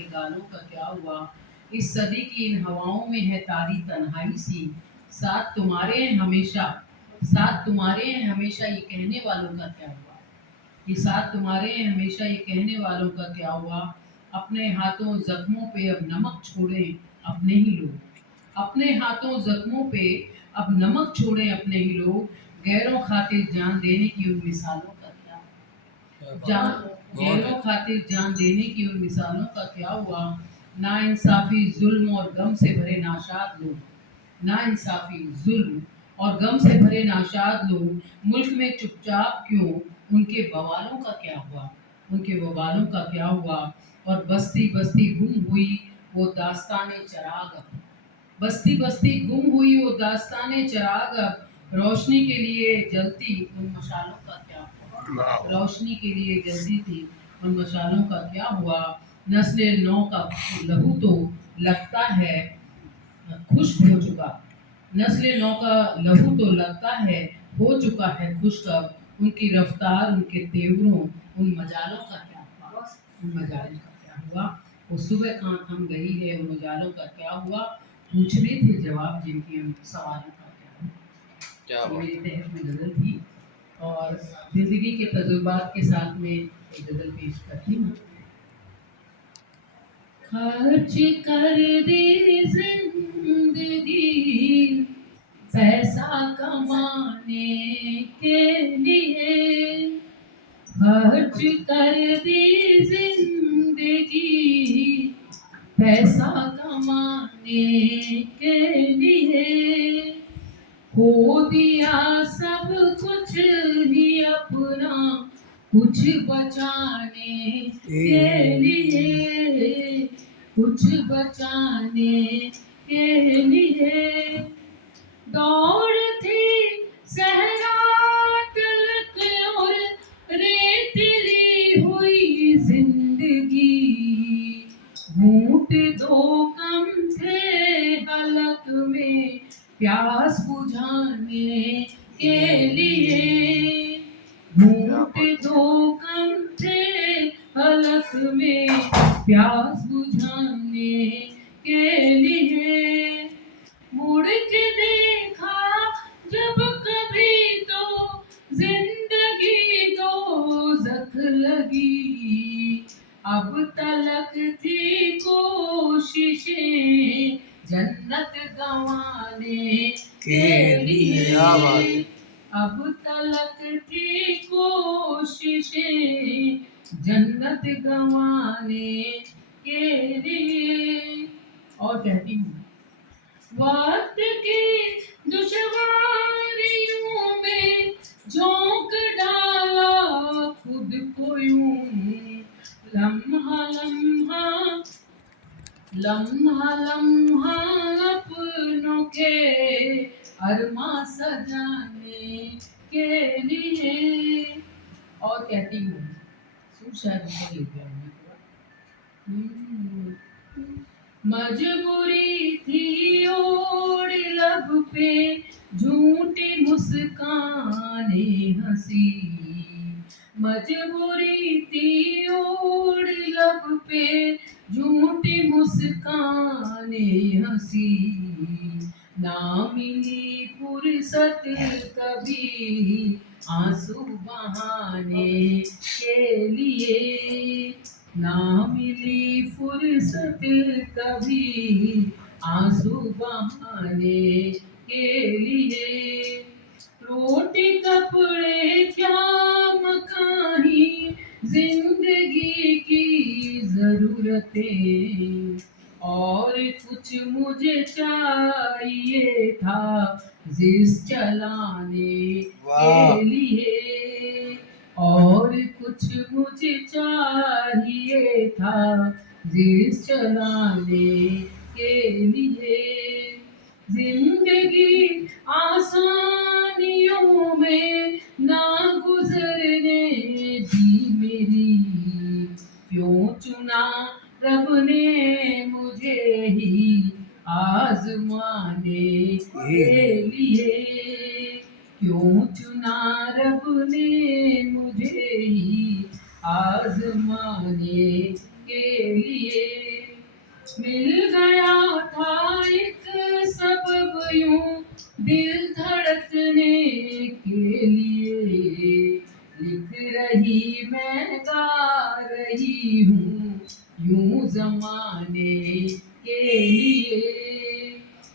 के गालों का क्या हुआ। इस सदी की इन हवाओं में है तारी तन्हाई सी, साथ तुम्हारे हैं हमेशा, साथ तुम्हारे हैं हमेशा, ये कहने वालों का क्या हुआ। ये साथ तुम्हारे हैं हमेशा, ये कहने वालों का क्या हुआ। अपने हाथों जख्मों पे अब नमक छोड़े अपने ही लोग, अपने हाथों जख्मों पे अब नमक छोड़े अपने ही लोग। गैरों खातिर जान देने की उन मिसालों का क्या, जान गैरों खातिर जान देने की उन मिसालों का क्या हुआ। ना इंसाफी जुल्म और गम से भरे नाशाद लोग, ना इंसाफी जुल्म और गम से भरे नाशाद लोग मुल्क में चुपचाप क्यों, उनके बवालों का क्या हुआ, उनके बवालों का क्या हुआ। और बस्ती बस्ती गुम हुई वो दास्ताने चराग अब, बस्ती बस्ती गुम हुई वो दास्ताने चराग अब। रोशनी के लिए जलती उन मशालों का क्या हुआ, रोशनी के लिए जलती थी उन मशालों का क्या हुआ। नस्ल नौ का लहू तो लगता है खुश्क हो चुका, नस्ल नौ का लहू तो लगता है हो चुका है खुश्क अब। उनकी रफ्तार उनके तेवरों उन मजालों का क्या हुआ, उन मजालों का क्या हुआ। वो सुबह कहाँ थम गई है उन मजालों का क्या हुआ। पूछने थे जवाब जिनके उन सवालों का क्या हुआ। क्या तो बात। मेरी तहत में गज़ल थी और ज़िंदगी के तजुर्बात के साथ में एक गज़ल पेश करती हूँ। खर्च कर दी जिंदगी पैसा कमाने के लिए, खर्च कर दी जिंदगी पैसा कमाने के लिए। खो दिया सब कुछ ही अपना कुछ बचाने के लिए, कुछ बचाने के लिए। दौड़ थी सहरा तलक और रेतली हुई जिंदगी, घूंट दो कम थे हलक में प्यास बुझाने के लिए, घूंट दो कम थे हलक में प्यास बुझाने के लिए। मुड़ के देखा जब कभी तो जिंदगी दोज़ख लगी, अब तलक थी कोशिशें जन्नत गंवाने के लिए, अब तलक थी कोशिशें जन्नत गंवाने के लिए। और कहती हूँ, वक्त की दुश्वारियों में झोंक डाला खुद को यूं, लम्हा लम्हा लम्हा लम्हा अपनों के अरमा सजाने के लिए। और कहती हूँ, शायद ऊपर ले गया हूँ मजबूरी थी ओढ़ लब पे झूठी मुस्काने हंसी, मजबूरी थी ओढ़ लब पे झूठी मुस्काने हंसी। ना मिली फुर्सत कभी आंसू बहाने के लिए, ना मिली फुर्सत कभी आंसू बहाने के लिए। रोटी कपड़े क्या मकाही जिंदगी की जरूरतें, और कुछ मुझे चाहिए था जिस चलाने के लिए, और कुछ मुझे चाहिए था जिस चलाने के लिए। जिंदगी आसानियों में ना गुजरने दी मेरी, क्यों चुना रब ने मुझे ही आजमाने के लिए, क्यों चुना रब ने मुझे ही आजमाने के लिए। मिल गया था एक सबब यूं दिल धड़कने के लिए। लिख रही मैं गा रही हूँ यूं जमाने के लिए।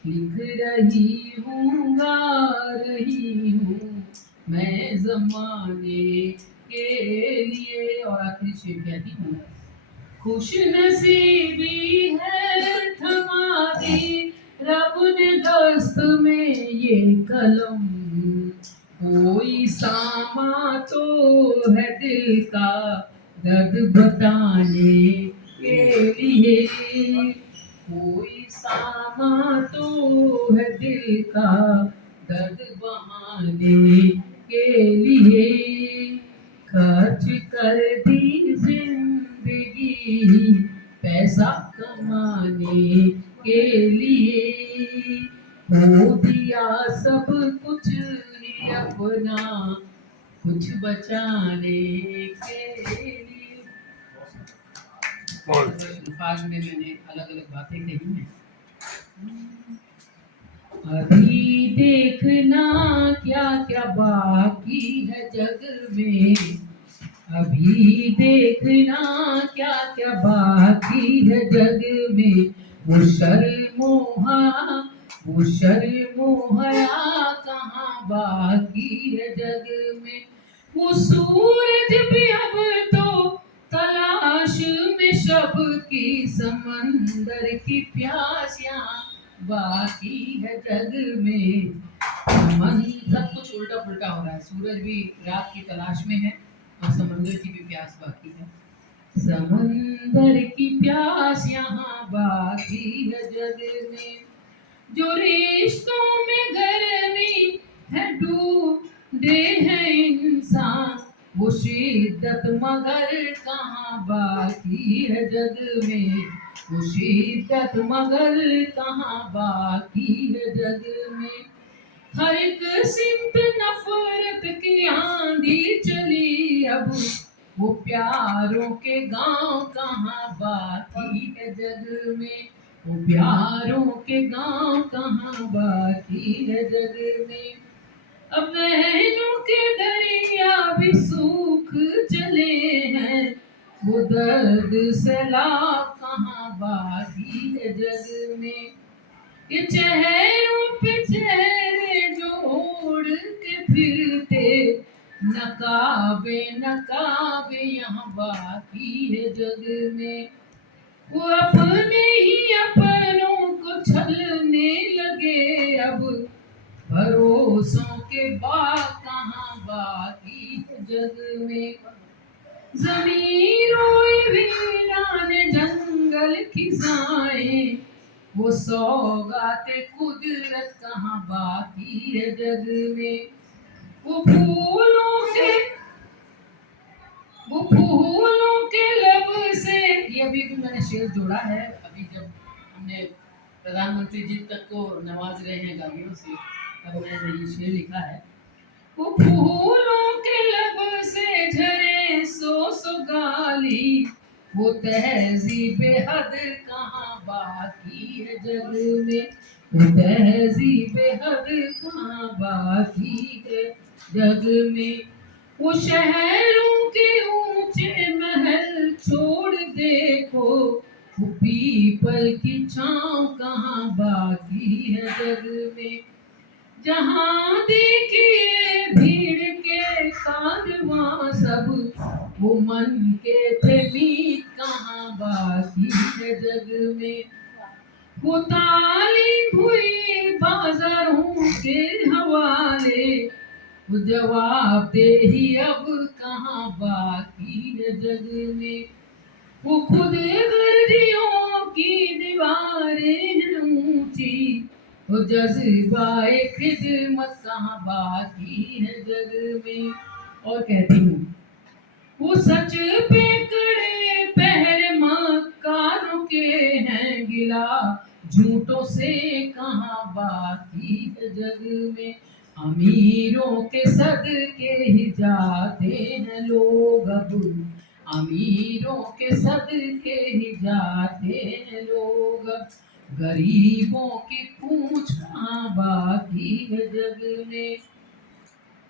लिख रही हूँ गा रही हूँ मैं जमाने के लिए। और आखिरी शेर कहती हूँ, खुश नसीबी है थमा दी रब ने दस्त में ये कलम। कोई सामा तो है दिल का दर्द बताने के लिए। कोई सामा तो है दिल का दर्द बहाने के लिए। खर्च कर दी जिंदगी पैसा कमाने के लिए। हो दिया सब कुछ ही अपना कुछ बचाने के लिए। अल्फाज में मैंने अलग अलग बातें कही हैं। अभी देखना क्या क्या बाकी है जग में। अभी देखना क्या क्या बाकी है जग में। वो शर्मो हया कहाँ बाकी है जग में। वो सूरज भी अब तो तलाश में शब की समंदर की प्यास यहाँ बाकी है जग में। मन सब कुछ उल्टा पुल्टा हो रहा है। सूरज भी रात की तलाश में है और समंदर की भी प्यास बाकी है। समंदर की प्यास यहाँ बाकी है जग में। जो रिश्तों में गर्मी है डूबे हैं इंसान। वो शिद्दत मगर कहाँ बाकी है जग में। वो शिद्दत मगर कहाँ बाकी है जग में। हर एक सिमत नफरत की आंधी चली अब। वो प्यारों के गांव कहाँ बाकी है जग में। वो प्यारों के गांव कहाँ बाकी है जग में। अब बहनों के दरिया भी सूख चले हैं। वो दर्द सैलाब कहाँ बाकी है जग में। ये चेहरों पे चेहरे जो ओढ़ के फिरते नकाबे नकाबे यहाँ बाकी है जग में। वो अपने ही अपनों को छलने लगे अब। भरोसों के बाग कहाँ बाकी है जग में। जमीरों वीरान जंगल खिसाएं। वो सौगाते कुदरत कहाँ बाकी है जग में। वो फूलों के लब से। ये अभी भी मैंने शेर जोड़ा है। अभी जब हमने प्रधानमंत्री जी तक को नवाज रहे हैं गालियों से, तब मैंने ये शेर लिखा है। वो फूलों के लब से झरे सो गाली। वो तहजीब हद कहाँ बाकी है जग में। वो तहजीब हद कहाँ बाकी है जग में। वो शहरों के ऊंचे महल छोड़ देखो। वो पीपल की छांव कहाँ बाकी है जग में। जहाँ देखिए भीड़ के कारवां सब। वो मन के थे मीत कहाँ बाकी है जग में। वो तालीम हुई बाजारों के हवाले। वो जवाब दे ही अब कहाँ बाकी है जग में। वो खुद गर्जियों की दीवारें हैं ऊंची। वो जज्बाए खिदमत कहाँ बाकी है जग में। और कहती हूँ, वो सच पे कड़े पहरे मक्कारों के हैं गिला। झूठों से कहाँ बाकी है जग में। अमीरों के सदके ही जाते हैं लोग अब। अमीरों के सदके ही जाते हैं लोग, गरीबों की पूछ कहाँ बाकी है जग में।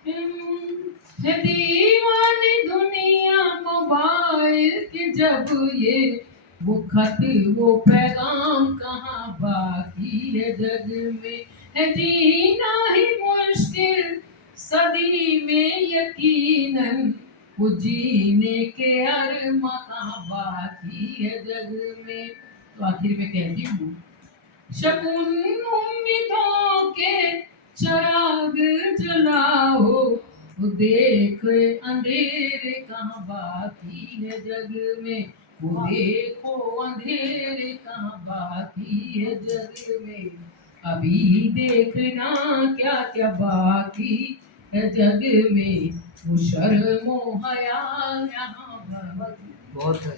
है दीवानी दुनिया मोबाइल के, जब ये वो खत वो पैगाम कहाँ बाकी है जग में। है जीना ही मुश्किल सदी में यकीनन, वो जीने के अरमा कहाँ बाकी है जग में। तो आखिर में कहती हूँ, शगुन उम्मीदों के चिराग जलाओ, वो देख अंधेरे कहाँ बाकी है जग में। वो देखो अंधेरे कहाँ बाकी है जग में। अभी देखना क्या क्या बाकी है जग में, वो शर्मो हया यहाँ बहुत है।